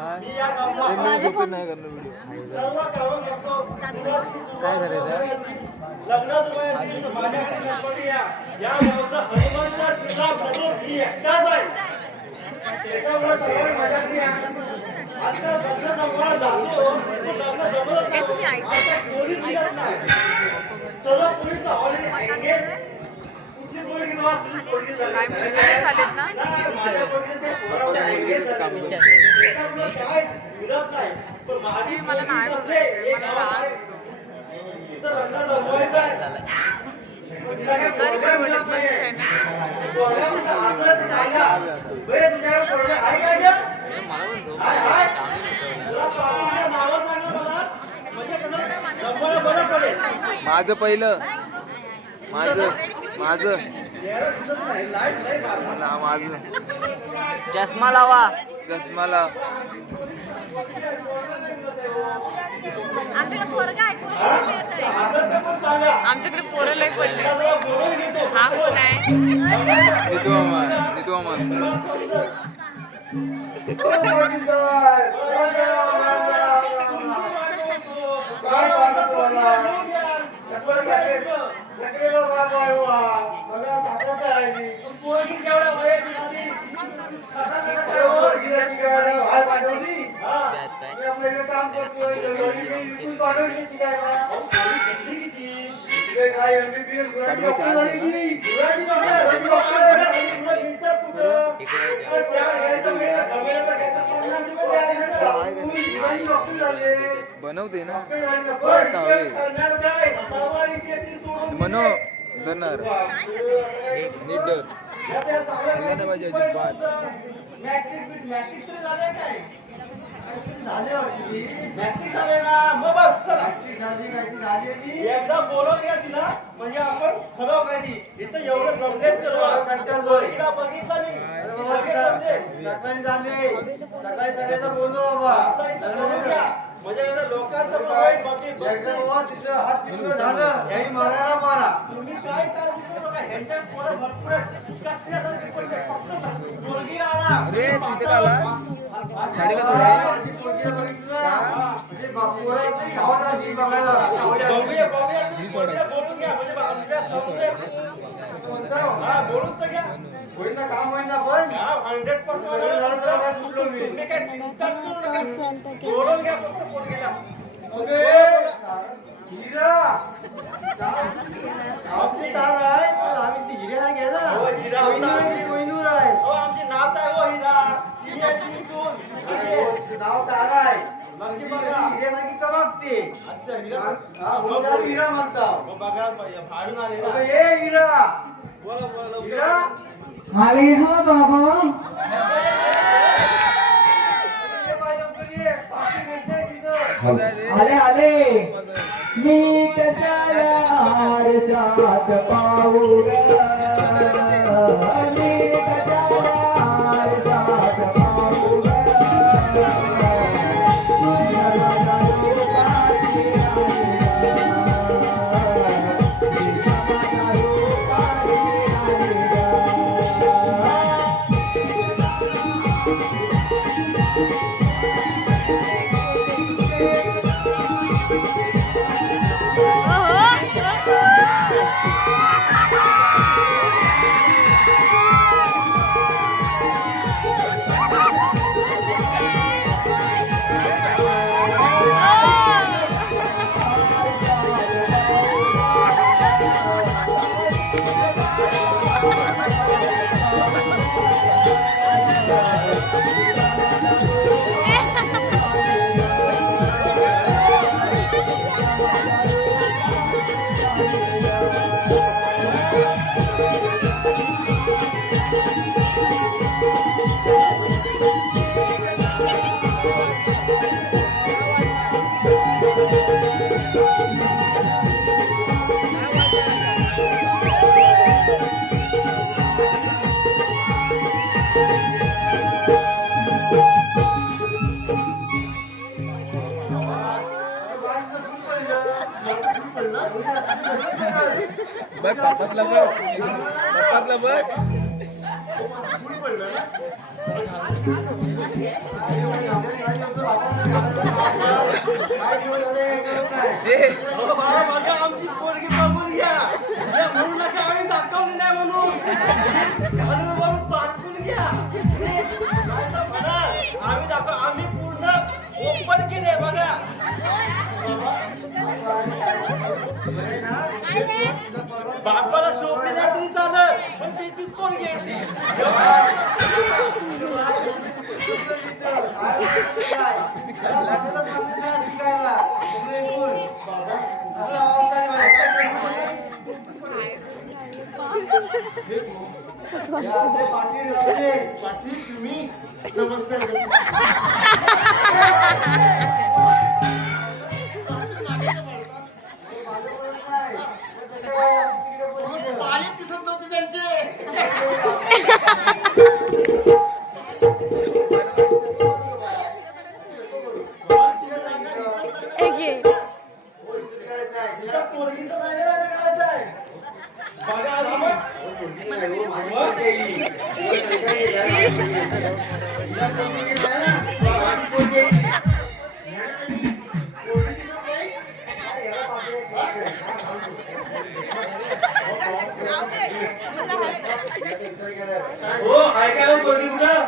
माझा फोन नाही करणार व्हिडिओ. काय करायचं? लग्नात माझ्याकडे गणपती या गावचा हनुमंत श्रीराम प्रभू ही एकटाच आहे. त्याच्यामुळे सर्वांनी माझ्याकडे या. आता लग्न जमवायला जातो लग्न जमलं तुम्ही ऐका पोलीस निघत नाही. सगळं पोलीस ऑलरेडी एंगेज. कुठली पोरगी बाबा तुम्ही पोरगी झाली झालेत ना माझ्या पोरगी ते पोरावर एंगेज झाले. त्याच्यामुळे काय मिळत नाही. पण माझी मला नाही एक गाव आहे तिचं लग्न जमवायचं आहे. तिला काय पोरगा मिळत नाही. पोरगा म्हणतो असं सांगा बरे तुझ्याकडे पोरगा आहे का गं? माझं पहिलं माझं चष्मा लावा. चष्मा लाव. आमच्याकडे पोरं लय पडले. हा कोण आहे? नितू अमास. बनवते ना मनो धरणार नीट डर नाही पाहिजे अजिबात. एकदा बोलवलं या तिला म्हणजे आपण ठरव काय ती इथं एवढं जमले सर्व कंटाळ तिला बघितलं नाही. सकाळी झाले सकाळी सगळ्यांना बोललो बाबा म्हणजे लोकांचं पण वाईट बाकी एकदा बाबा तिचं हात पिकलं झालं याही मारायला मारा. तुम्ही काय काळजी करू नका. ह्यांच्या पोरं भरपूर आहेत. फक्त मुलगी आणा. अरे तिथे आला साडी कसं ती पोरगी बघितलं म्हणजे पोरं नाही धावत अशी बघायला. बघूया बोलून घ्या म्हणजे आपल्या हा बोलून तर घ्या. होईल ना काम होईल ना पण 100% तुम्ही काय चिंताच करू नका. बोलून घ्या फक्त पोरगीला. हिरा आमची तार आहे आम्ही ती हिरे आणि घेणार. हो हिरा कोहिनूर आहे. हो आमची नात आहे. हो हिरा तिची नाव तार आहे. नक्की बघा हिऱ्यासारखी चमकते. अच्छा हिरा हिरा म्हणतात. बघा फाडून आले ना हे हिरा. बोला हिरा आले. हा बाबा आले आले. मी कशाला आरशात पाहू ग. मी कशाला आरशात पाहू ग. पप्पासला बघ आमची पोरगी बघून घ्या म्हणून नका आम्ही दाखवली नाही म्हणून घालून बघून पारखून घ्या आम्ही दाखव आम्ही पूर्ण ओपन केले बघा बापाला शोभली नाही तरी चालत पण त्याचीच पोरगी आहे ती तुम्ही नमस्कार पायच दिसत नव्हते त्यांचे हो काय काय पोरगी कुठं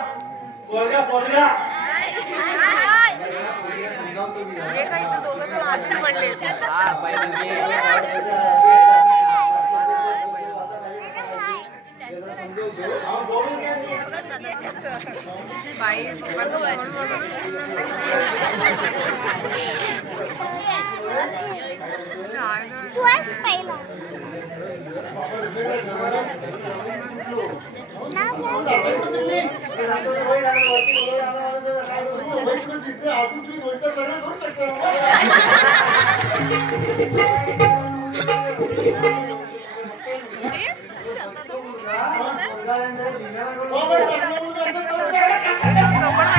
पोरगा पोरगा हे काही तर दोघं जण आधीच पडले बाई तू आहेस पहिला अजून तुम्ही गोष्ट करू शकता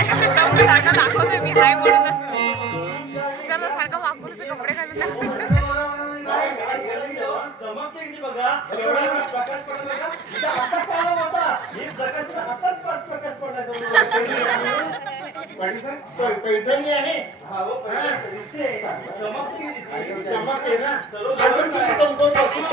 दाखवते मी नाही म्हणूनच दुसऱ्याला सारखं वाकून कपडे घालून चमकते किती बघा प्रकाश पडला बघा तिचा हातात पाला होता ही प्रकाश हातात प्रकाश पडला पैठणी आहे हा हो दिसते चमकते किती चमकते ना चलो अजून किती चमकत असेल?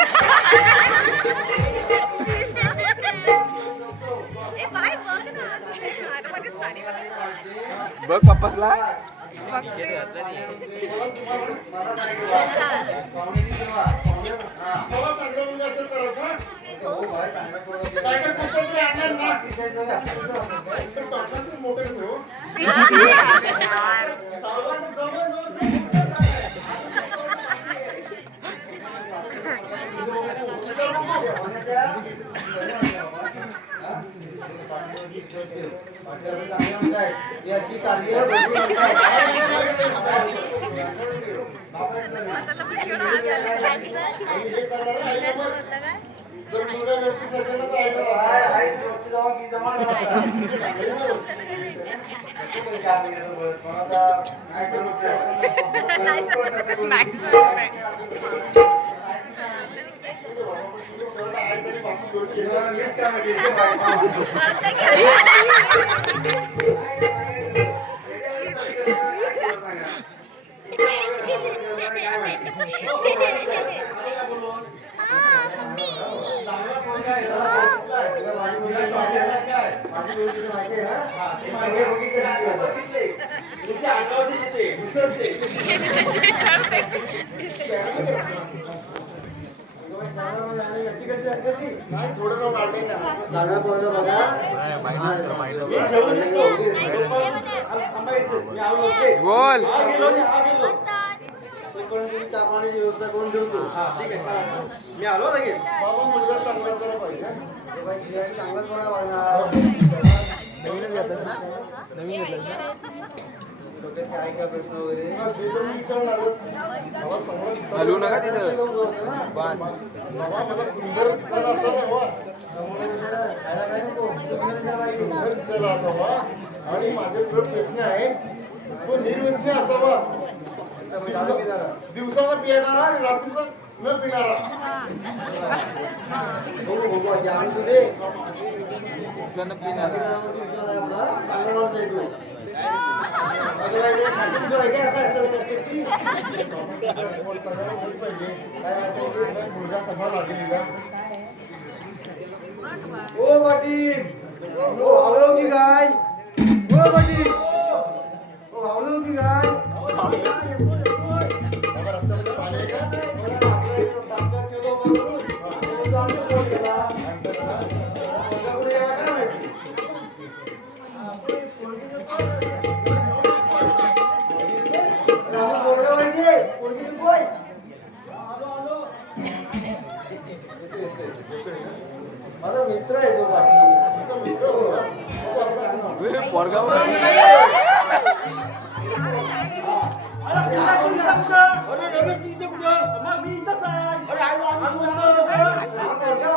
बघ पप्पासला मला चांगलं मुलगा असेल तरच ना. काय काय पुस्तक तरी आणणार ना तर पाटलाचं मोठं कसं हो? हे करणार आहे आई बाबा. जर मुलगा व्यवस्थित नसेल ना तर आईला आई तरी बाकी जोडी केली. नाही थोडं ना वाढलंय ना बोल चहा पाण्याची व्यवस्था करून ठेवतो ठीक आहे मी आलो लगेच बाबा मुलगा चांगला जरा पाहिजे चांगलाच बघा पाहणार नवीनच घेतलंस ना नवीन घेतलंस ना डोक्यात काय काय प्रश्न वगैरे ते तर मी विचारणारच. बाबा समोर हलवू नका तिथं बांध बाबा मला सुंदर सण असावा सुंदर दिसायला असावा आणि माझ्याकडे प्रश्न आहे तो निर्व्यसनी असावा दिवसाला पिणार आणि रात्रीचा न पिणारा दुसऱ्यांदा पिणार ओ पाटील ओ आवळव की गाय ओ पाटील ओ आवळव की गाय रस्त्यामध्ये पाणी आहे का माझा मित्र आहे तो पाटील मित्र हो असं आहे ना पोरगा अरे रमेश तू इथे कुठं मग मी इथंच आहे अरे आई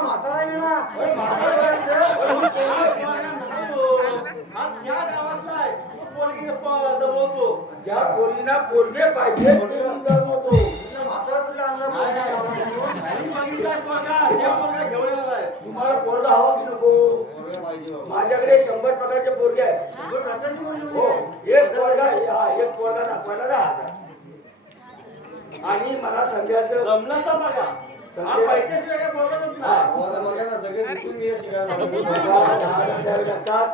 म्हातारा आहे ना या गावातला आहे तू पोरगी दमवतो ज्या पोरीना पोरगे पाहिजे दमवतो म्हातारा कुठला आणला बघितलाय पोरगा त्या पोरगा घेऊन येणार तुम्हाला पोरगा हवा की नको माझ्याकडे 100 प्रकारचे पोरगे आहेत हो एक पोरगा दाखवायला 10,000 आणि मला संध्याचं जमलं बघा पैशाशिवाय काय बोलतच नाही बघा ना सगळे विकून घे शिकायला 10,000 द्यावे लागतात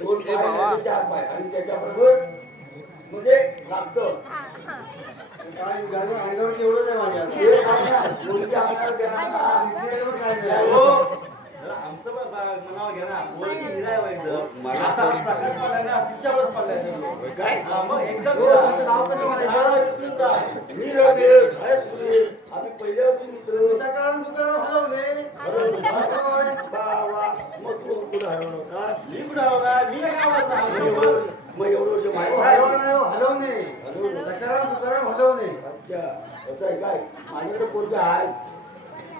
2 पाय 4 पाय आणि त्याच्याबरोबर म्हणजे लागतं काय अंगावर एवढंच आहे माझ्या हे काय नाही, मुलगी आपल्याला देणार नाही. हो. आमचं पण मनावर घ्या ना मुलगी हिराय व्हायचं आता हा प्रकार पडलाय ना तिच्यावरच पडलाय सगळं. काय हा, मग एकदम हो, तुमचं नाव कसं म्हणायचं? हा, विसरून जा. मी रमेश, आहे सुनील. आम्ही पहिल्यापासून मित्र सकाळून तुकाराम हलवले बावा मग तू कुठं हरवलं का मी कुठं हरवला मी या गावात नाही. मग एवढं वर्ष माहिती आहे हलवणे सकाराम तुकाराम हलवणे अच्छा असं आहे काय माझ्याकडे पोरगे आहे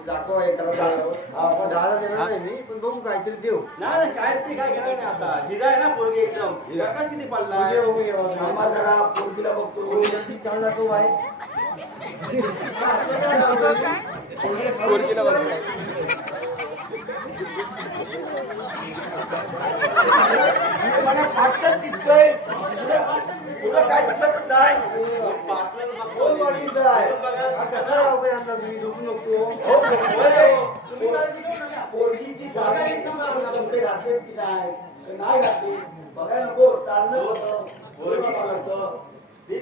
दाखवा एखादा दाखव. हा, मग 10,000 देणार नाही मी पण बघू काहीतरी देऊ नाही काय ते काय करायला नाही आता हिरा आहे ना पोरगी एकदम हिरा किती पडला पोरगी बघू ये बाबा. आम्हा जरा पोरगीला बघतो छान दाखव बाय पोरगीला बघ मला फाटकच दिसतोय तुला काय दिसत नाही कोण पाटीलचा आहे? हा कसला गावकरी आणला तुम्ही झोपू नको तुम्ही काळजी करू नका. पोरगीची जागा एकदम तुमचे घातले की नाही नाही घातली बघायला नको चालणं होतं पोरगी बघायचं ते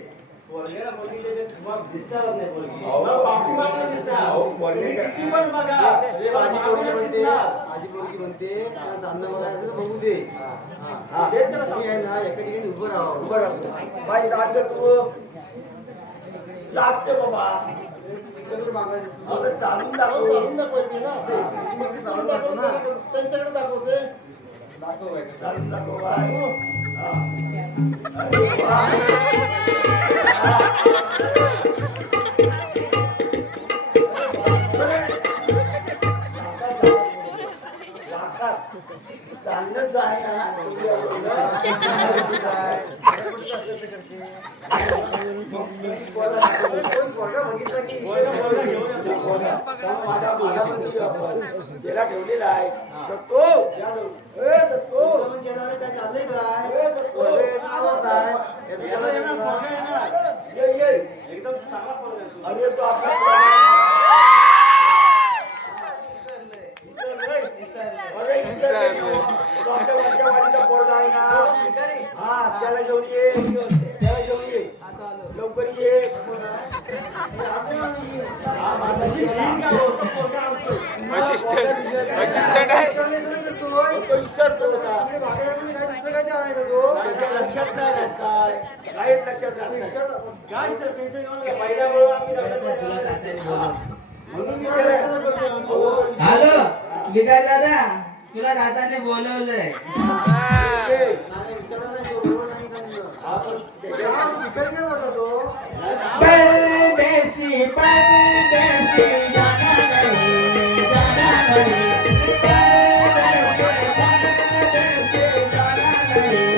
पोरगीला बघितले ते तुम्हाला दिसणारच नाही पोरगी मग पाठी मागणं दिसणार तुम्ही किती पण बघा माझी पोरगी मागणं म्हणते दिसणार. माझी पोरगी म्हणते मला चांदणं बघायचं तर बघू दे हा, तेच त्याला तुम्ही आहे ना एका ठिकाणी उभं राहा उभं राहतो. बाई चालतं तू लाजते बाबा इकडे मागायचं अगं चालून चालून दाखव दाखवायची ना चालून दाखव ना त्यांच्याकडे दाखवते दाखव बाई कसं. चालून दाखव बाई हा. चालणं जायचं ना कोण पोरगा बघितला की त्याला ठेवलेला आहे तर तो तुझं म्हणजे येणार काय चाललंय काय पोरगा याचं नावच नाही याचं याला याला येणार, येणार. पोरगा येणार. ये. एकदम चांगला पोरगा आहे तो. अरे तो आपला अरे विसरले तो. तो आपल्या वरच्या वाडीचा पोरगा आहे ना हा त्याला घेऊन ये त्याला घेऊन ये लवकर ये हा, माझा जी रील का होता, पोरगा आणतो. असिस्टंट आहे विसरले सगळं करतोय. तो विसरतो होता. इकडे भाकऱ्यामध्ये काय दुसरं काय आणायचं तो त्याच्या लक्षात नाही राहत काय काहीच लक्षात राहत नाही. काय सर त्याचं एवढं पहिल्यामुळं आम्ही लग्न म्हणून मी त्याला हो. हॅलो विकास दादा तुला दादाने बोलवलंय नाही विसरला नाही तो बरोबर नाही सांगितलं. हा, पण त्याच्या- हा, भिकारी काय बोलला तो परदेसी परदेसी जाना नहीं जाना नहीं परदेसी परदेसी जाना नहीं जाना नहीं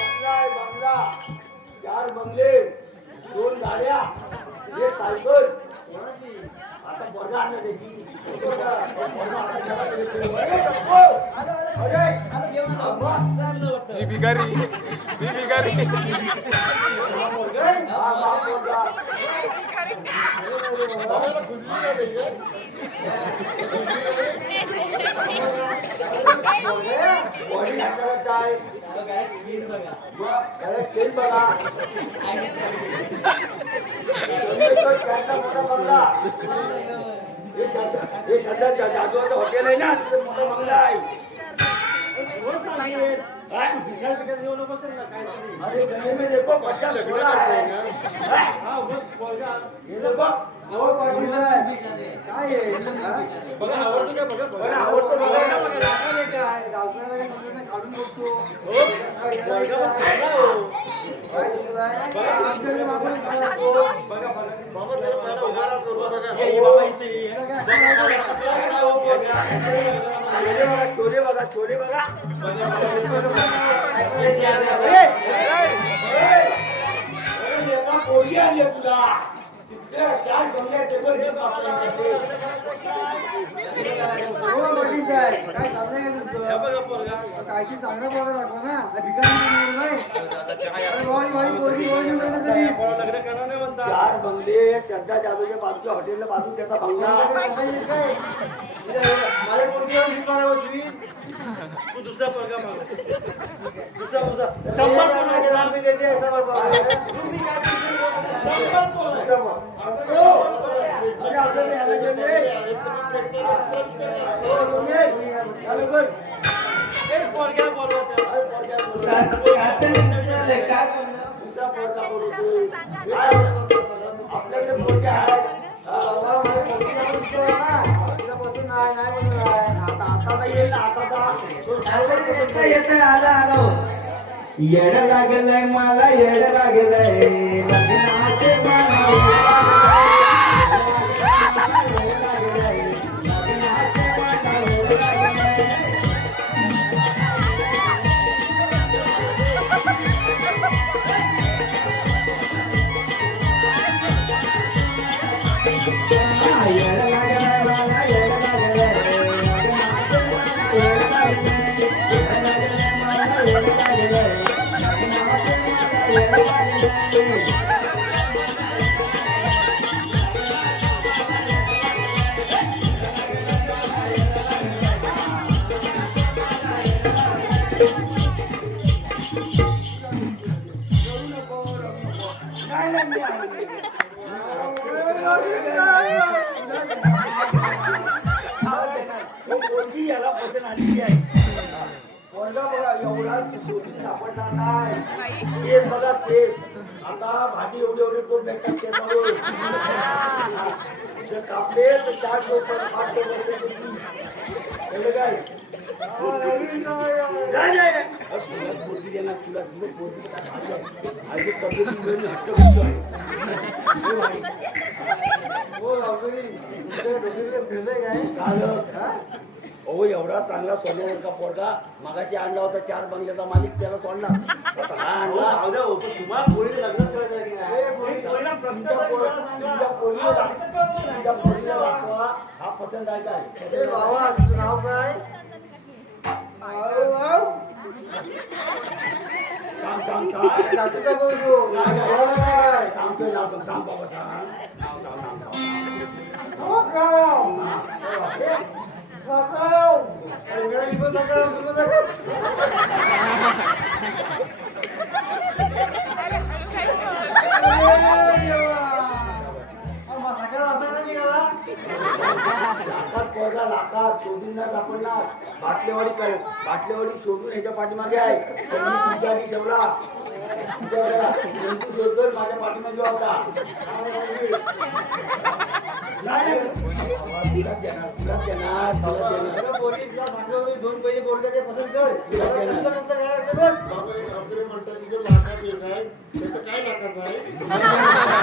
बंगला आहे, बंगला. 4 बंगले, 2 गाड्या, 1 सायकल. आता बघा आणलं त्याची. मी भिकारी बाबाला खुजली नाही त्याची. बॉडी नाटकात काय तेच बघा मोठा बंगला. हे सध्या जादूचं हॉटेल आहे ना, तिथे मोठा बंगला आहे. अरे गले में देखो बच्चा छोटा है. ये देखो काय आहे? बघा आवडतो का बघा बघा आवडतो बघा ना बघा काय काय गावकऱ्याला काढून बघतो. हो बघा काय केलंय? आमच्याकडे मागून काय असतो? बघा बाबा त्याला पहिला उभा राहा करू बघा. ये बाबा इथे ये. छोले बघा छोले बघा. पोरगी आली तुला. 4 बंगल्या टेबल हे बापरे. हो पाटील साहेब, काय चाललंय का तुमचं? काहीतरी चांगलं पोरं दाखवा ना. भिकारी नाही. अरे भाई पोरगी मिळालं तरी. 4 बंगले श्रद्धा जाधवच्या बाजूच्या हॉटेलला बाजू त्याचा बंगला. काय? माझ्या पोरगीवर मी पारा बसवी. तू दुसरा पोरगा माग. दुसरा 100 रुपये देते असं बघा. आपल्याकडे पोरगे आहेत. बाबा, माझ्या पोरगीला पण विचारा ना. तिला पसंत नाही, नाही पसंत आहे. आता येईल ना आता येड लागलंय मला येड लागलंय लग्नाचे पोरगी याला पसंत आलेली आहे. पोरगा बघा एवढा शोधून सापडणार नाही. तेच बघा तेच. आता भाजी एवढे कोण भेटतात त्याच्यावर जर कापले तर 4 लोक 5 काय नाही पोरगी देणार तुला तुला पोरगी आज तब्येत हट्ट करतो आहे. हो गावकरी, तुमच्या डोक्यात फिरलंय काय? काल हो एवढा चांगला सोन्यावर का पोरगा मगाशी आणला होता 4 बंगल्याचा मालिक त्याला सोडला. आता हा आणला तुम्हाला पोरीला लग्नच करायचं आहे की नाही? तुमच्या पोरीला दाखवा हा पसंत आहे काय? ए बाबा, तुझं नाव काय? सांग जातीचा भाऊ तू. बोलायला नाही काय? सांगतोय नाव सांग बाबा सांग. उद्या मी पण सकाळ, तू पण सकाळ. बाटलेवाडी सोडून ह्याच्या पाठीमागे आहे तुझ्या मी ठेवला शोधकर माझ्या पाठीमागे होता दोन पहिले बोर्डाचे पसंत कर बापरे म्हणतात तिथे लाखात एक आहे त्याचं काय लाखाचं आहे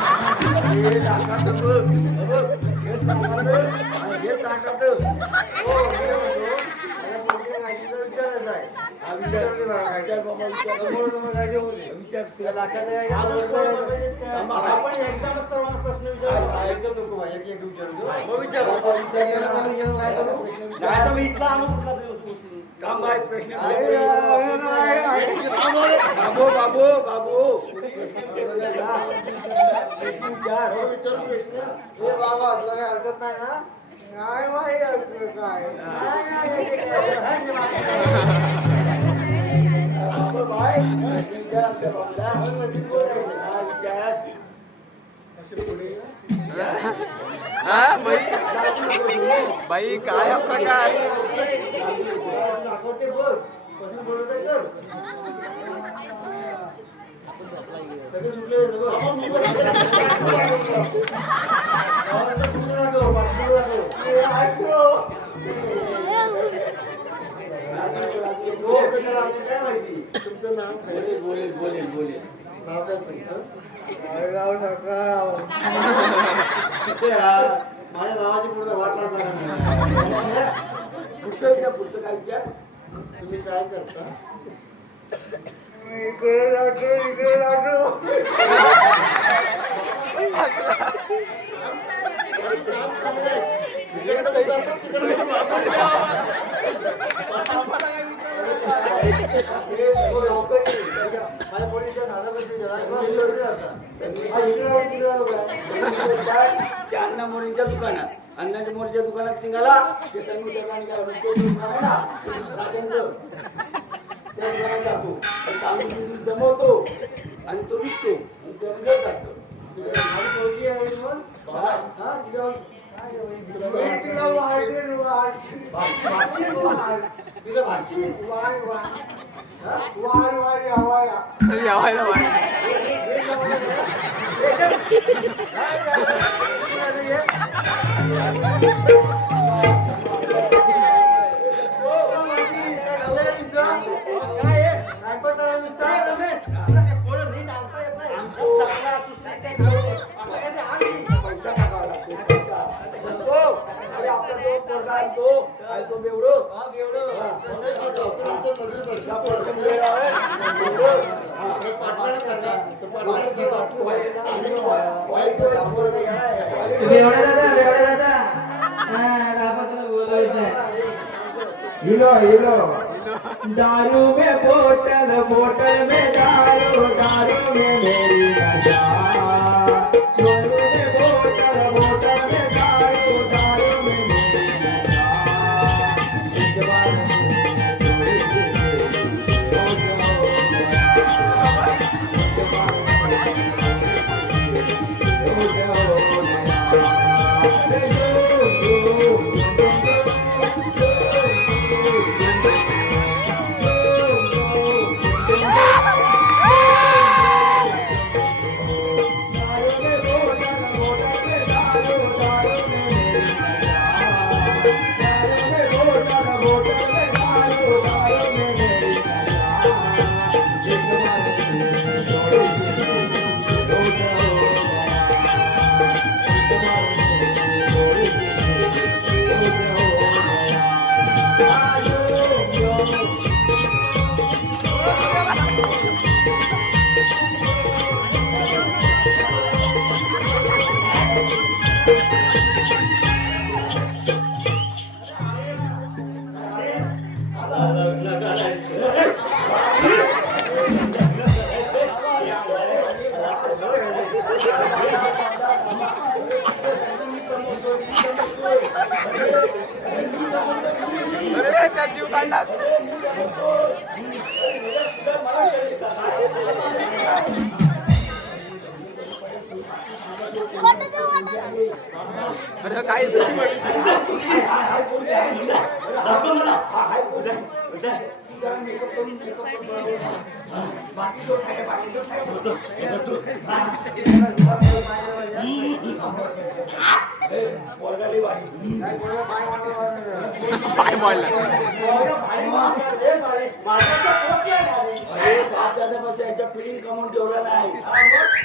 बाबू बाबा तुला काही हरकत नाही ना काय माहिती काय बाई काय प्रकार दाखवते बोल कसं बोलत तर सगळे सुटले तुमचं नाव काय बोलेल नाव काय तुमचं माझ्या नावाची पूर्ण वाट लागणार पुढचं काय विचार तुम्ही काय करता इकडे लागतो काम चांगलं आहे तिकडे तुम्ही जातात तिकडे माझ्या पोलीसच्या साधा त्या अण्णा मोरेंच्या दुकानात अण्णाच्या मोरेच्या दुकानात निघाला ते सैनिक त्या दुकानात जातो तांदूळ जमवतो आणि तो विकतो आणि तो घर जातो माझी पोरगी आहे मग हा तिथं तिथं भाषी पैसा टाकावा लागतो पैसा अरे आपला तो पोरगा आहे तो बेवडो रेवडा दादा राबाला बोलायचं आहे. हिलो दारू में बोतल में दारू में मेरी नशा दारू में बोतल में दारू में मेरी नशा एक बार जीव काढला वाटत काय दाखव मला. हा, हाय, उदय, उदय. जरा मेकअप करून बाकी जो आहे बाकी जो आहे होतो. हे तू. हा. ए, पोरगाली बारी. काय बोलला, पाय वाजवला. पाय मोडला. एवढं भारी वाटलं रे, भारी. माझ्याच्या पोटी आहे भारी. अरे बाप दादापासून याच्या फिलिंग कमवून ठेवला नाही.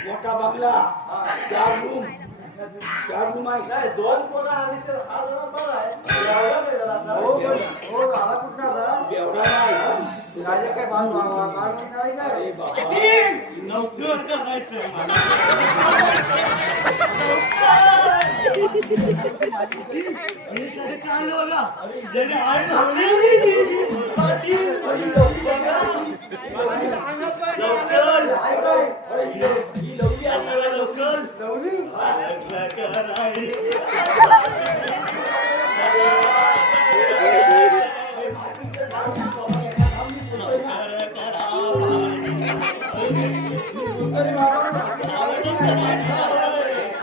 मोठा बंगला, 4 रूम आहे. नाही, 2 पोरं आली तर हा जरा बरा आहे. एवढा नाही जरा असा. हो, हो, आला कुठं आता? एवढा नाही. राजा काय बाल नाही काय? अरे बाबा नोकर करायचं मला. आणि सगळे काय आलं बघा. जरी आई नव्हती. पाटील, बघा. अंगात काय लवकर. काय काय? अरे ही लवली आता लवकर. लवली?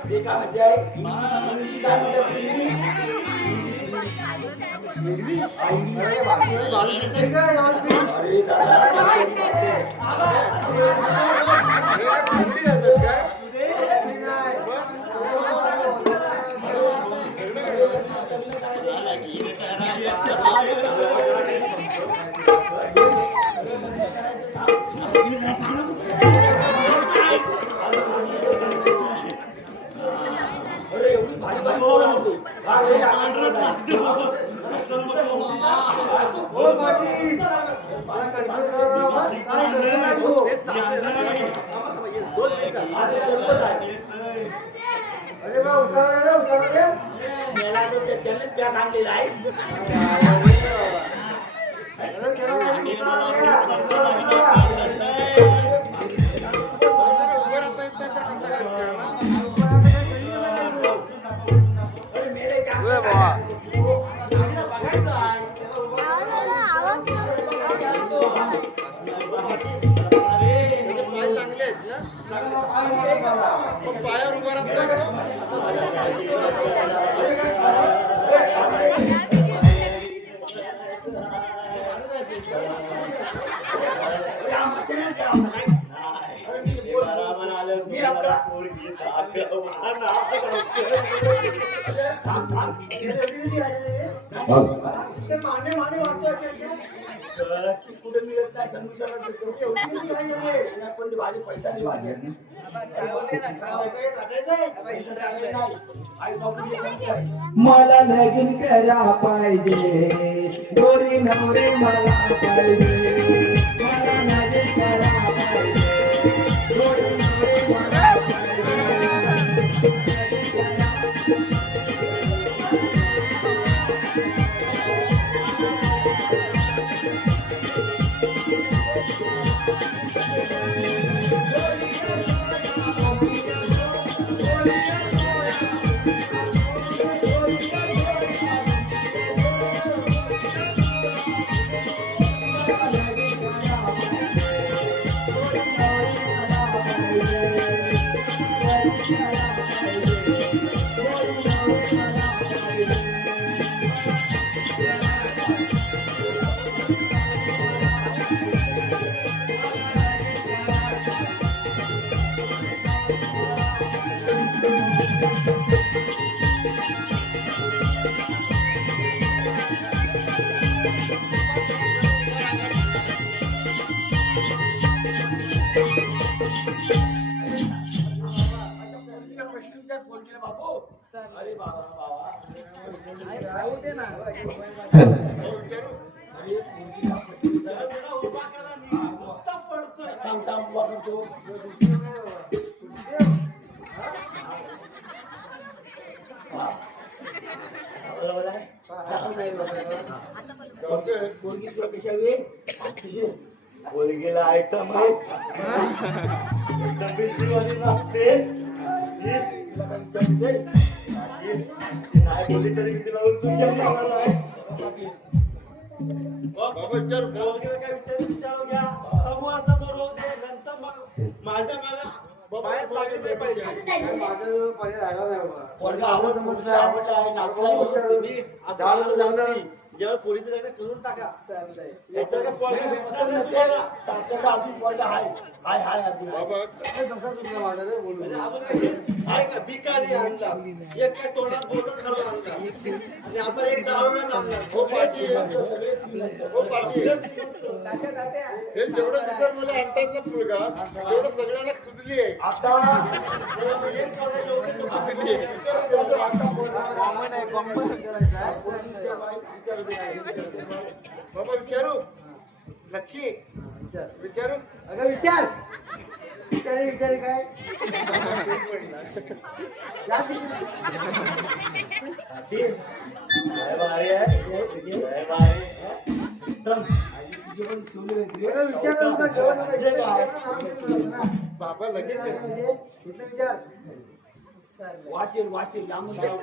ते काय म्हणते आहे? काय म्हणते तुम्ही? ठीक आहे, लवली. अरे दादा अरे एवढी भारी भारी पोरं होती. हो, पाटील. मला कंट्रोल करायला बस. काय करतो नाही तो. आता सर्वच आहे. अरे बा, उतारा दे, उतारा दे. मेला तर त्यानेच पॅक आणलेला आहे. अरे त्याला माहिती उतारा दे. अरे मेरे क्या उभे बाबा. पायावर उभा राहतो. बराबर आलं. मी आपला पोरगी माने माने वाटतो असे कुठे मिळत नाही सनुषाला पण भारी पैसा नाही भारी आई बाबू मला लगीन करा पाहिजे दोरी नवरे मला पाहिजे मला लगीन करा पाहिजे दोरी नवरे मला बाबू अरे बाबा बाबा चांगला उभा करतो पोरगी तुला कशा हवी पोरगीला आयटम आहे एकदम बिजलीवाली नसते तिला काय विचारायचंय? नाही बोलली तरी मी तिला उचलून जेवणार आहे पोरगीला काय विचारू घ्या समोरासमोर होऊ दे नंतर मग माझ्या मला पायात लागली ते पाहिजे माझा जो पर्याय राहिला नाही बाबा. पोरगा आवडला आहे नाचला आहे. मी आता झालं जेव्हा पोरीचं लग्न करून टाका चालतंय. याच्याकडे पोरगा भेटणार नसेल, तात्याला अजून पोरगा हाय हाय हाय अजून हाय. बाबा अरे कसा सुटला माझा रे बोलून. म्हणजे अजून काय हे आहे का भिकारी आणला एक काय तोंडात बोलच घालून आणला आणि आता एक दारूलाच आणला हो पाटील, सगळे श्रीमंत. हो पाटील तात्या तात्या हे जेवढं दिसत मला आणतात ना फुलगा तेवढं सगळ्यांना खुजली आहे आता एक पोरगा जेवढे तो भाजली आहे. आता बोलणार कॉमन आहे, कॉमन विचारायचं आहे. पोरीच्या बाई विचारू दे, विचारू दे. बाबा विचारू नक्की विचार. विचारू अगं विचार विचारे काय या तिकडे. पाटील, लय भारी आहे, लय भारी आहे. एकदम. आणि तुझे पण शिवले होते रे. अगं विचारायला सुद्धा जेवण नका. म्हणजे काय? नाव घेऊन ना. बाबा लगेच म्हणजे कुठले विचार वाशील वाशील लांबून जाऊ.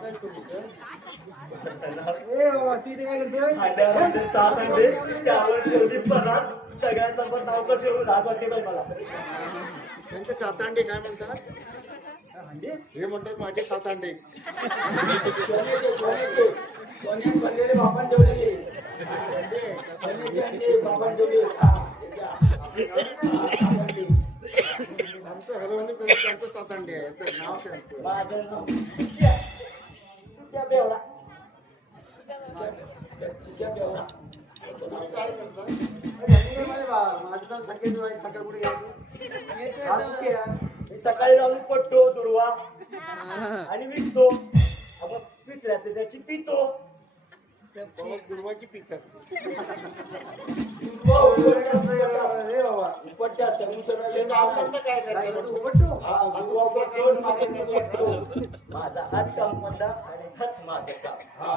ए बाबा ती इथे काय करतोय अंड्यामध्ये 7 अंडे, त्यावर जेवढी परात, सगळ्यांचं पण नाव कसं ठेवू? लाज वाटते बाई मला. त्यांचे 7 अंडे काय म्हणतात हे म्हणतात माझे 7 अंडे सोन्यात भरलेले बापान ठेवलेले. सोन्याचे अंडे बापान ठेवले. आमचं हलवणी त्यांचं 7 अंडे आहे असं नाव त्यांचं माझं नाव तुझ्या बेवडा. तुझ्या बेवडा. तुम्ही काय करता माझं तर सगळे सगळं कुठे गेला तू हा तू क्या मी सकाळी जाऊन पडतो दुर्वा आणि विकतो. आपण विकल्या तर त्याची पितो. दुर्वाची पितात दुर्वा उपटतात. रे बाबा उपटत्या समुद्राला नाव आहे. आता काय काय करता करतो उपटतो हा, दुर्वा उपटतो, मागे उपटतो. माझा हाच काम म्हणला आणि हाच माझं काम. हा.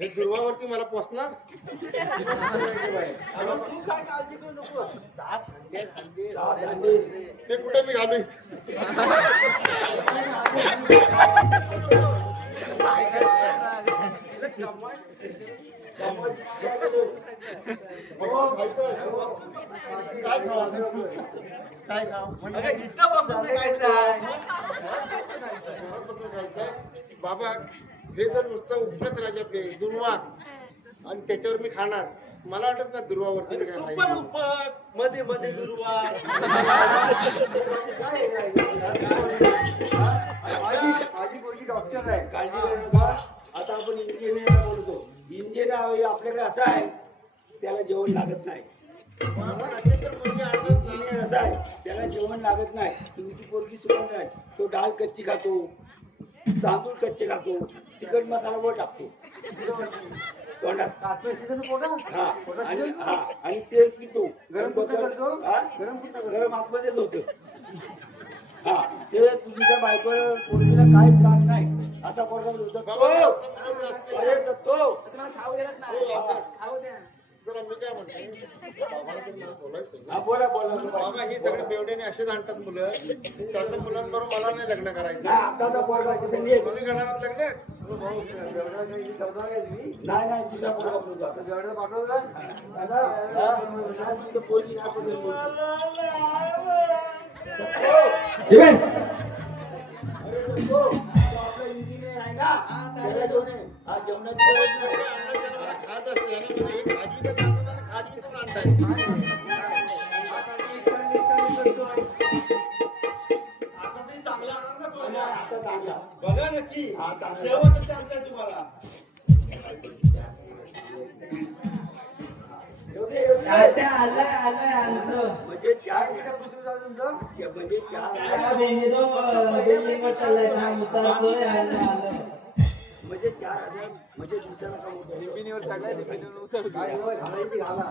हे दुर्वावरती मला पोचणार अगं, तू काय काळजी करू नको. 7 अंडे. ते कुठे मी घालू इथं? बाबा, खायचं आहे. काय खावं? काय खावं? अगं, इथं बसून ते खायचं आहे. घरात बसून खायचंय. बाबा हे जर नुसतं उपरत राजा पे दुर्वा आणि त्याच्यावर मी खाणार मला वाटत ना दुर्वावरती मी काय तू पण खाईन. उपट मध्ये मध्ये दुर्वा माझी पोरगी डॉक्टर आहे काळजी करू नका. आता आपण इंजिनियर बोलतो. इंजिनियर आपल्याकडे असा आहे, त्याला जेवण लागत नाही. बाबा, असे तर मुलगे आणतात ना. इंजिनियर असा आहे, त्याला जेवण लागत नाही. तुमची पोरगी सुगंध आहे, तो डाळ कच्ची खातो, तांदूळ कच्चे खातो, तिखट मसाला वर टाकतो तोंडात. आत्मविश्वासाचं पोटात हा पोटात आणि शिजलं? हा आणि तेल पितो. गरम कुठं करतो? हा? गरम कुठं करतो? गरम आतमध्येच होतं. हा ते तुमच्या बायको पोरगीला काही त्रास नाही असा पोरगा होतो. बाबा असं म्हणत असते. अरे दत्तो. खाऊ देत नाही खाऊ द्या जरा मी काय म्हणते बाबाला तर मला बोलायचं हा बोला बोला बाबा हे सगळे बेवड्याने असेच आणतात मुलं त्याच्या मुलांबरोबर मला नाही लग्न करायचं नाही आताचा पोरगा कसं नाही तुम्ही करणार लग्न जेवढा काही ठेवता काय तुम्ही नाही नाही दुसरा पोरगा बोलतो आता. जेवढं पाठवलं का हा? नाही, तुझं पोरगी नाही बोलत. अरे दत्तो, तो आपला इंजिनियर आहे ना, त्याला जेवण आहे. हा जेवणाची गरज नाही. आणलं त्याला मला खात असते याने मला हे खाजवीतच आणतात आणि खाजवीतच आणताय आता तरी चांगला आनंद आणि पोरगा. आता चांगला. बघा नक्की हा, चांगला. शेवटच चालतंय तुम्हाला येऊ दे, येऊ दे. तात्या आलाय आलाय आलं म्हणजे काय चार मिठा पुसून जाऊ तुमचं म्हणजे चार आता बेंगलो बेंगलो चाललाय काम उतरतोय आलं म्हणजे 4,000 म्हणजे दिवसाला कमवतो. लिपिनीवर चढलाय लिपिनीवर उतरतो. काय होय घालायची ती घाला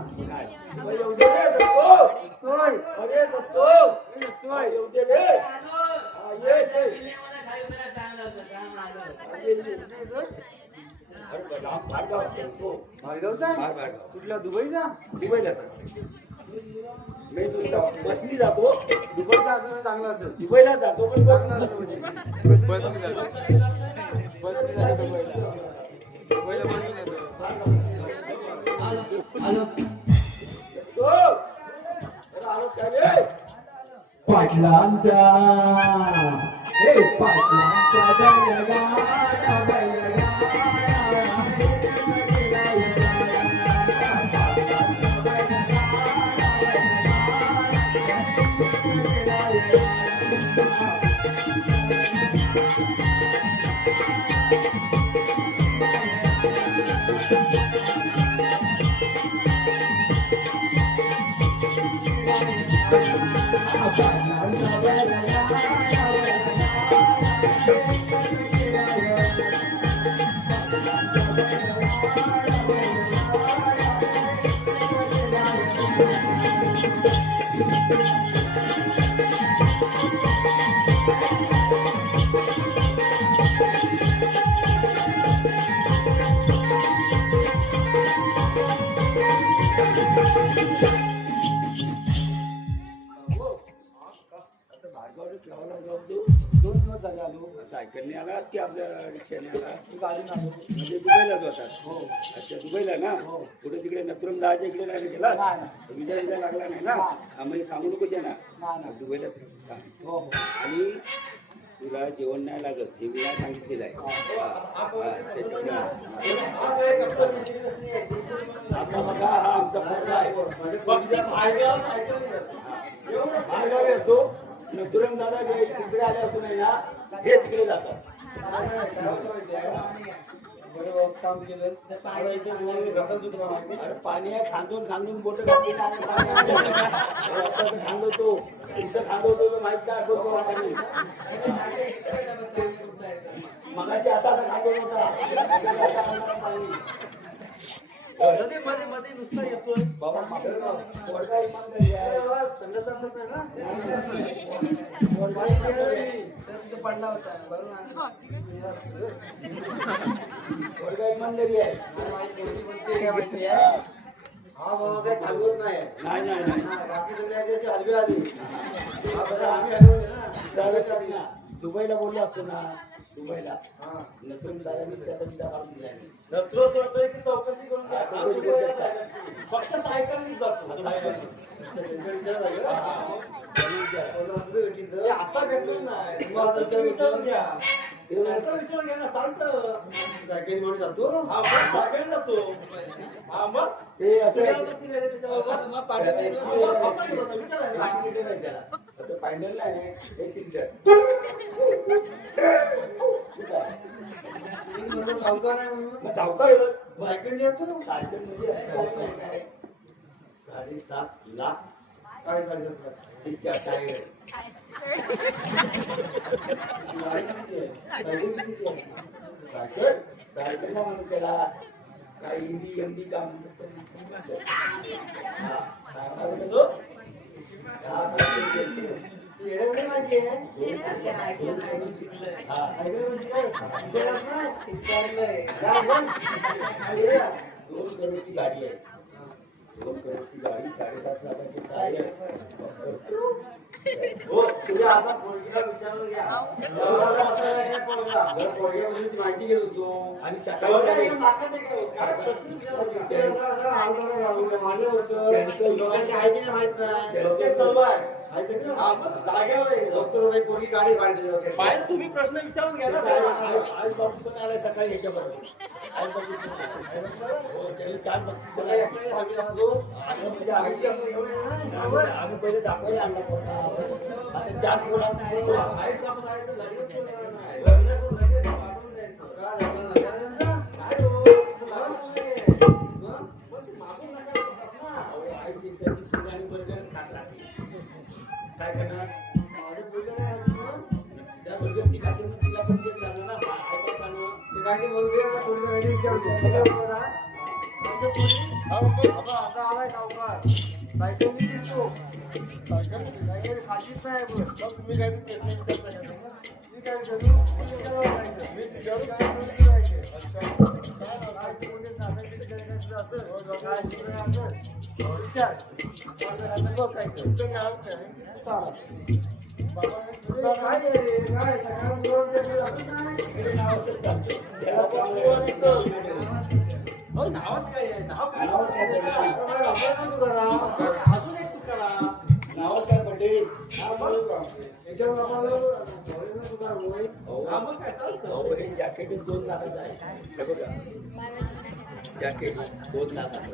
मग येऊ दे रे दत्तो. तोय अरे दत्तो. हा, येऊ दे रे. हा, ये, ये. ये, ये. अरे लांब भाडगाव आहे दत्तो. भार्गवचा भाडगाव. कुठला दुबईचा दुबईला जातो. मी तुमचा बसनी जातो. दुबईचा असं चांगलं असेल दुबईला जातो पण चांगलं असं म्हणजे बसने जातो. बसने जातो दुबईला. दुबईला बसने येतो. दत्तो. अरे आलोच काय रे? पाटलांचा हे पाटलांचा आता भार्गवला केव्हाला जॉब देऊ? 2 दिवस झाले आलो. सायकलने आलास की आपल्या रिक्षाने आला? मी गाडीनं आलो. म्हणजे दुबईलाच होतात. हो. अच्छा दुबईला ना? हो. कुठे तिकडे नथुराम दहाच्या इकडे नाही गेला? नाही. विजा लागला नाही ना? आम्ही सांगू नकोस आहे ना? नाही. दुबईलाच सांग. हो हो. आणि तुला जेवण नाही लागत हे मी सांगितलेलं आहे. त्याच्यामुळे आता बघा हा आमचा पोरगा आहे. भार्गव येतो नथुराम दादा तिकडे आले असून आहे ना हे तिकडे जातात. बरं काम केलं. आता इथे दोन घासा चुकला माहिती. अरे पाणी आहे खांदून खांदून बोट घातली ना खांदवतो इथं खांदवतो तो माहित काय पाणी मगाशी असा खांदवत होता. मध्ये मध्ये मध्ये नुसता येतोय. बाबा पोरगा इमानदारी आहे. संघाचा असत नाही ना. तिथे पडला होता. पोरगा इमानदारी आहे. काय माहिती आहे हा बाबा काय खालवत नाही. नाही नाही नाही बाकी सगळ्या त्याचे हलवे आले. आम्ही हलवले ना. चालेल ना. दुबईला बोललो असतो ना दुबईला हा. नसून दादांनी त्याचा विजा काढून दिला. नथरो सोडतोय की चौकशी करून घ्या. आज दुबईला जायचं. फक्त सायकलनीच जातो. त्यांचा विचार झाला. हे आता भेटलोच नाही. मग आता विचारून घ्या. नंतर विचारून घ्या ना चालतं. सायकल म्हणून जातो. हा मग सायकल जातो. हा मग ते असं सगळ्याला तसली झाली त्याच्याबरोबर. मग पाठवते. असं फायनल नाही एक सिलेंडर सावकार आहे म्हणून सावकार सायकल येतो. सायकल म्हणजे 7.5 लाख काय सायकल तिच्या टायर सायकल सायकलला म्हणून त्याला काही इंडी एमडी काम माहिती आहे. दोन करोडची गाडी आहे. 2 करोडची गाडी 7.5 लाखाची टायर हो तुझ्या आता पोरगीला विचारून घ्या. जवळ बसायला घ्या पोरगा. पोरग्याबद्दलची माहिती घेत होतो. आणि तेवढ्या सकाळी येऊन नाकात आहे का? काय प्रश्न विचारून घ्या. लोकांची आहे की नाही माहित नाही. लोके सर्व आहे. आहे सगळं? हा, मग जागेवर आहे. फक्त बाई पोरगी गाडी पाहिजे. बाहेर तुम्ही प्रश्न विचारून घ्या ना त्याला. आज बाबू पण आला सकाळी ह्याच्याबरोबर आज बाबू पण आला. हो त्याला 4 बक्षीस सगळी आपल्याला हवी आहे तो. म्हणजे आईची आपल्याला घेऊन ये ना. आम्ही पहिले दाखवायला आणला आता 4 पोरा आहेत आपण आहेत तर लगेच बोलणार नाही. लग्न करून लगेच पाठवून द्यायचं. काय लागलं ना? काय नंतर? नाही हो, असं लागू नये. पण ते मागून नका बोलतात ना. आई शिक्षणाची फीज आणि बर्गरच खात राहते. काय करणार माझं पोरगं काय आहे तुझं? त्या बर्गरची खाते मग तिला पण तेच राहणार ना आई काय खाणं ते काय ते बोलू दे ना. पोरीला काहीतरी विचारू दे. काय बोलतो ना? म्हणजे पोरी? बाबा असा आलाय सावकार. सायकलनी फिरतो. सायकल खालीच नाही पण. तुम्ही काय प्रश्न विचारता का त्यांना? मी काय विचारू? मी त्याला ओळखायचं. मी विचारू काय बोलतो जायचं. काय काय बोलतेस ना? आता किती जणांचं असेल? काय दुसरं काय असेल? विचार. माझं काय तर बघ काय तर. तुमचं नाव काय? तारा. बाबा तुला काय आहे रे? काय सगळ्यांना बोलवून ते बोलत असत नाही. इकडे नाव असंच चालतं त्याला बाबा, चांगलं तू आणि सर. हो नावात काय आहे? नाव काय नावात काय आहे? काय वापरायचं तू करा. अजून एक तू करा. नावात काय पटेल हा, मग याच्यावर आपल्याला कॉलेजला दुकान होईल. हा, मग काय चालतं. अहो, हे जॅकेट 2 लाखाचं आहे. हे बघा. जॅकेट 2 लाखाचं.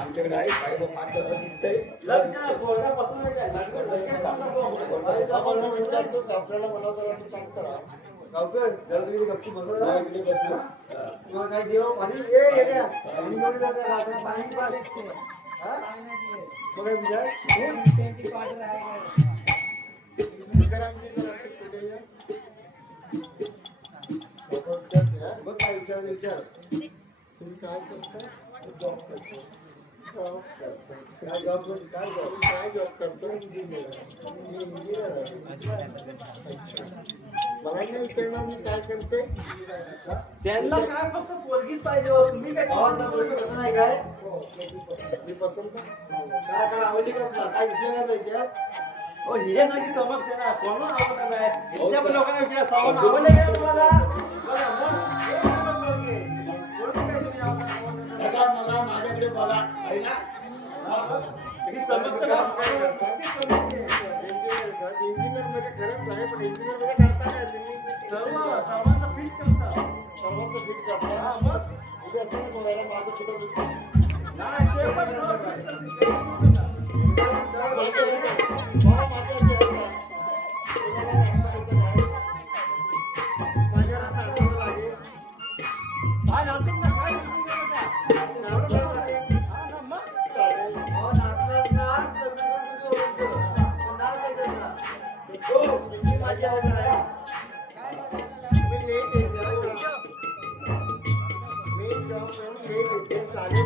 आमच्याकडे आहे काय बघ, 5 दिसतंय. लग्न पोरगापासून आहे काय? लग्न डोक्यात टाकलं पोरगा. बाबा मी विचारतो आपल्याला मला जरा तू सांग करा गावकर जरा तुम्ही गप्पी बसा हा, इकडे बसलो. किंवा काय देव पाणी ये येड्या पाणी घेऊन जाते लाकडा पाणी पाणी हा मग काय विचार करा आमची जरा कुठे या. बाबा विचारते हा. बघ काय विचार विचार तुम्ही काय करता जॉब करता जॉब करता काय जॉब काय जॉब काय जॉब करतो इंजिनियर अच्छा मला नाही विचारणार मी काय करते त्यांना काय फक्त पोरगीच पाहिजे हो. तुम्ही काय गावातला पोरगी कसं नाही काय मी पसंत काय काय आवडली का तुला काय दिसलं का विचार हो, हे ना की चमकते ना कोण आवडत नाही. इथच्या पण लोकांना विचारा, सावंत आवडले का तुम्हाला? बघा, मग हे चमक पोरगी. पोरगी काय तुम्ही आवडत नाही? बघा मला माझ्याकडे बघा आहे ना. ही चमकतं का? किती चमकते. इंजिनियर मध्ये खरंच आहे पण इंजिनियर मध्ये करता काय तुम्ही सर्वांना फिट करतात. सर्वांचं फिट करता हा, मग उद्या असं नाही बघायला माझं कुठं दिसतं नाही, ते पण सर्व fit करतात. काय नाचून ना, काय नाचून करता? हा ना, मग. अहो नाचलाच ना लग्न करून तुम्ही ओळखचं नाच आहे त्याचा माझी आवड आहे मी लेट येते मी जॉब करून लेट येते चालेल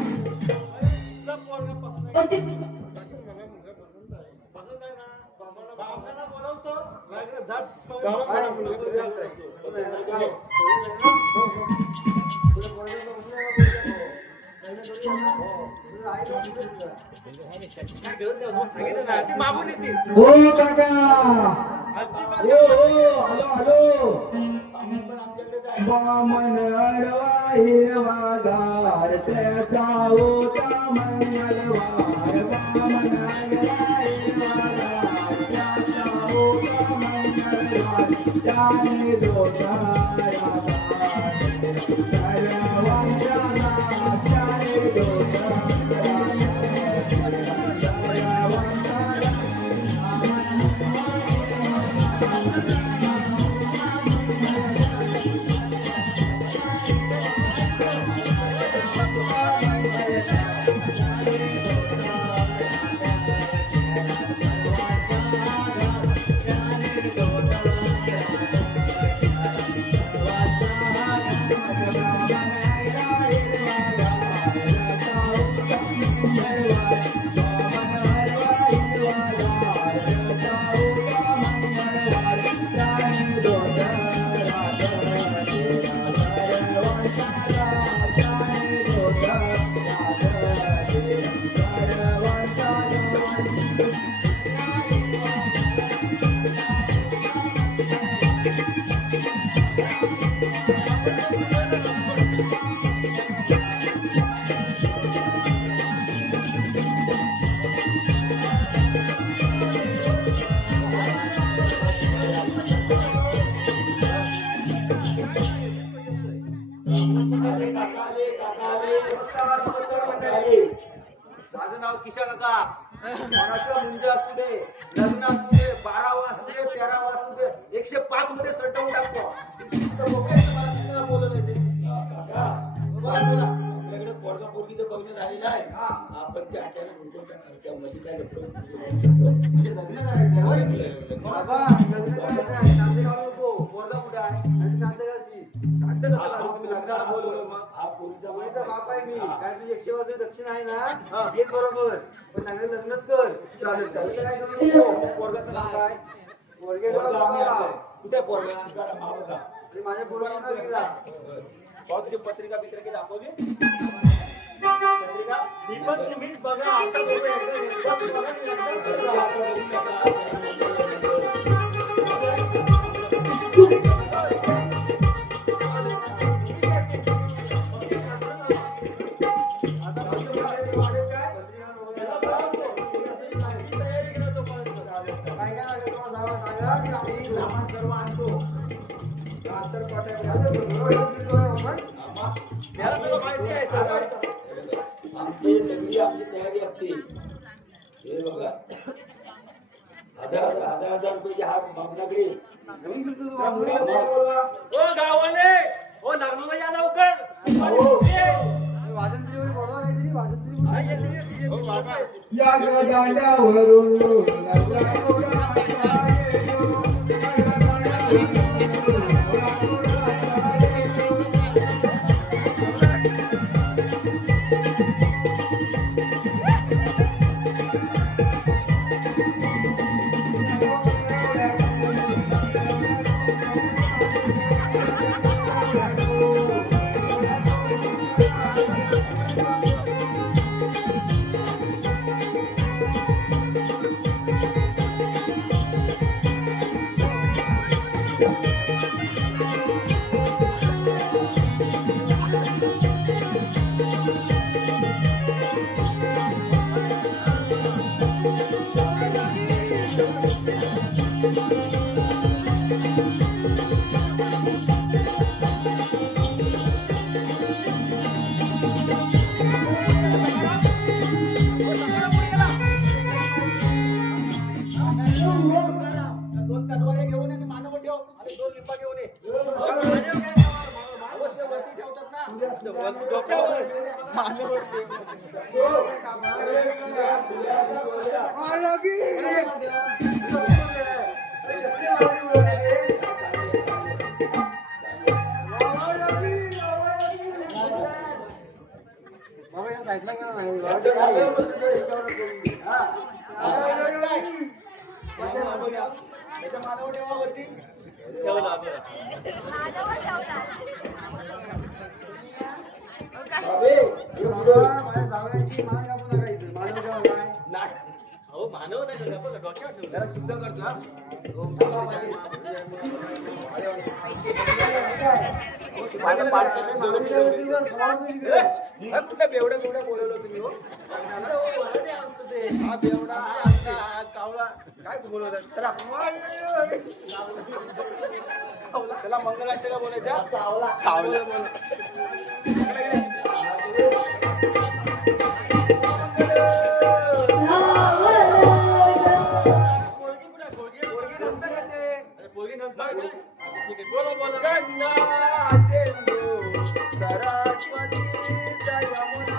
तुला पोरगा पसंत आहे का? मला मुलगा पसंत आहे पसंत आहे ना? बाबाला बोलवतो. लग्न झट बाबा मला मुलगा पसंत आहे काय गरज नाही, मग सांगितलं ना, ती मागून येतील. हो काका अजिबात हो हो हॅलो हॅलो सामान पण आमच्याकडेच आहे. वामन अरवा हिरवागार त्याचा होता मंगळवार वामन अरवा हिरवागार त्याचा होता मंगळवार त्याने दोषारा सर्वांच्या त्याने दोषारा माझं नाव किशा काका. कोणाचं मुंज असू दे, लग्न असू दे, 12वा असू दे, 13वा असू दे, 105 मध्ये सटवून टाकतो. तर बघूया तुम्हाला किशाला बोलत आहे ते. काका बोला बोला. आपल्याकडे पोरगा पोरगी तर बघणं झालेलं आहे. हा. आपण ते अचानक उलटून त्यामध्ये काय लपडं म्हणजे लग्न करायचंय होय? बाबा लग्न करायचं आहे नांदेगावला नको पोरगा कुठे आहे? आणि शांतगावची शांत कसं झालं तुम्ही लग्नाला बोलवलं मग? हा पोरीचा मुलीचा बाप आहे मी काय तुझी 100 दक्षिण आहे हा. ना एक बरोबर पण चांगलं लग्नच कर चालेल चालेल. लग्न काय करू नको पोरगाचं नाव काय? पोरगेला पोरगा आम्ही बाबा. आणलंय. कुठे आहे पोरगा? आणि माझ्या पोरांना विरा भाऊ तुझी पत्रिका बित्रिका दाखवली? पत्रिका? मी पण तुम्हीच बघा आता बघूया एकदाच बघा आणि एकदाच बघा. आता बघू नका. आता तुमच्या मुलाचे वाढेल काय? त्याला बोलावतो. तुम्ही अशी चांगली तयारी करा तोपर्यंत. काय काय लागेल तुम्हाला सांगा की आम्ही आम्ही सामान सर्व आणतो. अंतर पाट्या त्याला सगळं माहिती आहे सगळं. आमची सगळी आपली तयारी असते. हे बघा 1000 रुपयाची हार बाबनाकडे घेऊन गेलो तू त्या मुलीला बाबा. बोलवा. ओ गावाले ओ लग्नाला या लवकर. वाजंत्री वगैरे बोलवा काहीतरी वाजंत्री हा, येते, येते, येते. बाबा या दांड्यावरून दोन तलवारी घेऊन आणि मानव ठेव आणि 2 लिंबा घेऊन ये. मानव ते वरती ठेवतात ना. डोक्यावर. मानव बाबा या साईडला गेला नाही मानव ठेवा वरती. ठेवला माझ्या जावयाची मान कापू नका इथे मानव ठेवा काय नाही. अहो मानव नाही ठेवला, पण डोक्यावर ठेवला. त्याला शुद्ध करतो हा. माझ्या पालकाच्या मागणी ठेवली. हा, कुठल्या बेवड्या बेवड्या बोलवलं तुम्ही हो? वरडे आणतो ते. हा बेवडा हा आमचा, हा कावळा काय बोलवतात? चला. त्याला मंगलाष्टका बोलायच्या. कावला पोरगी कुठे आहे? पोरगी नंतर येते. पोरगी नंतर येते. ठीक आहे, बोला बोला. गंगा सिंधू सरस्वती यमुना.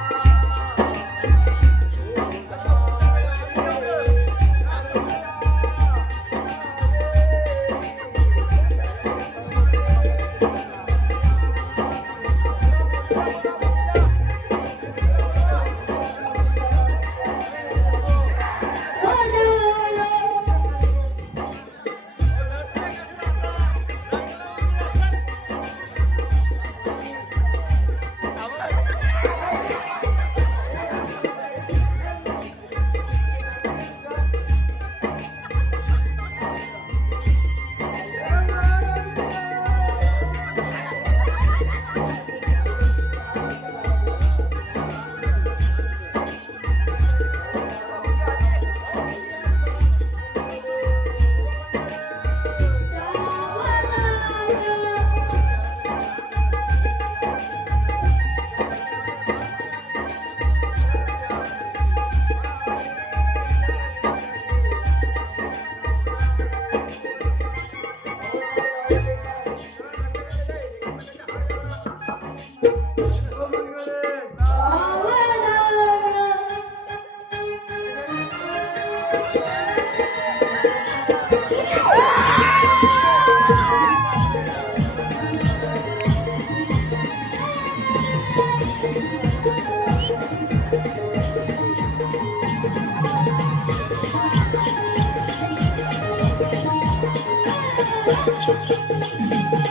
Thank you.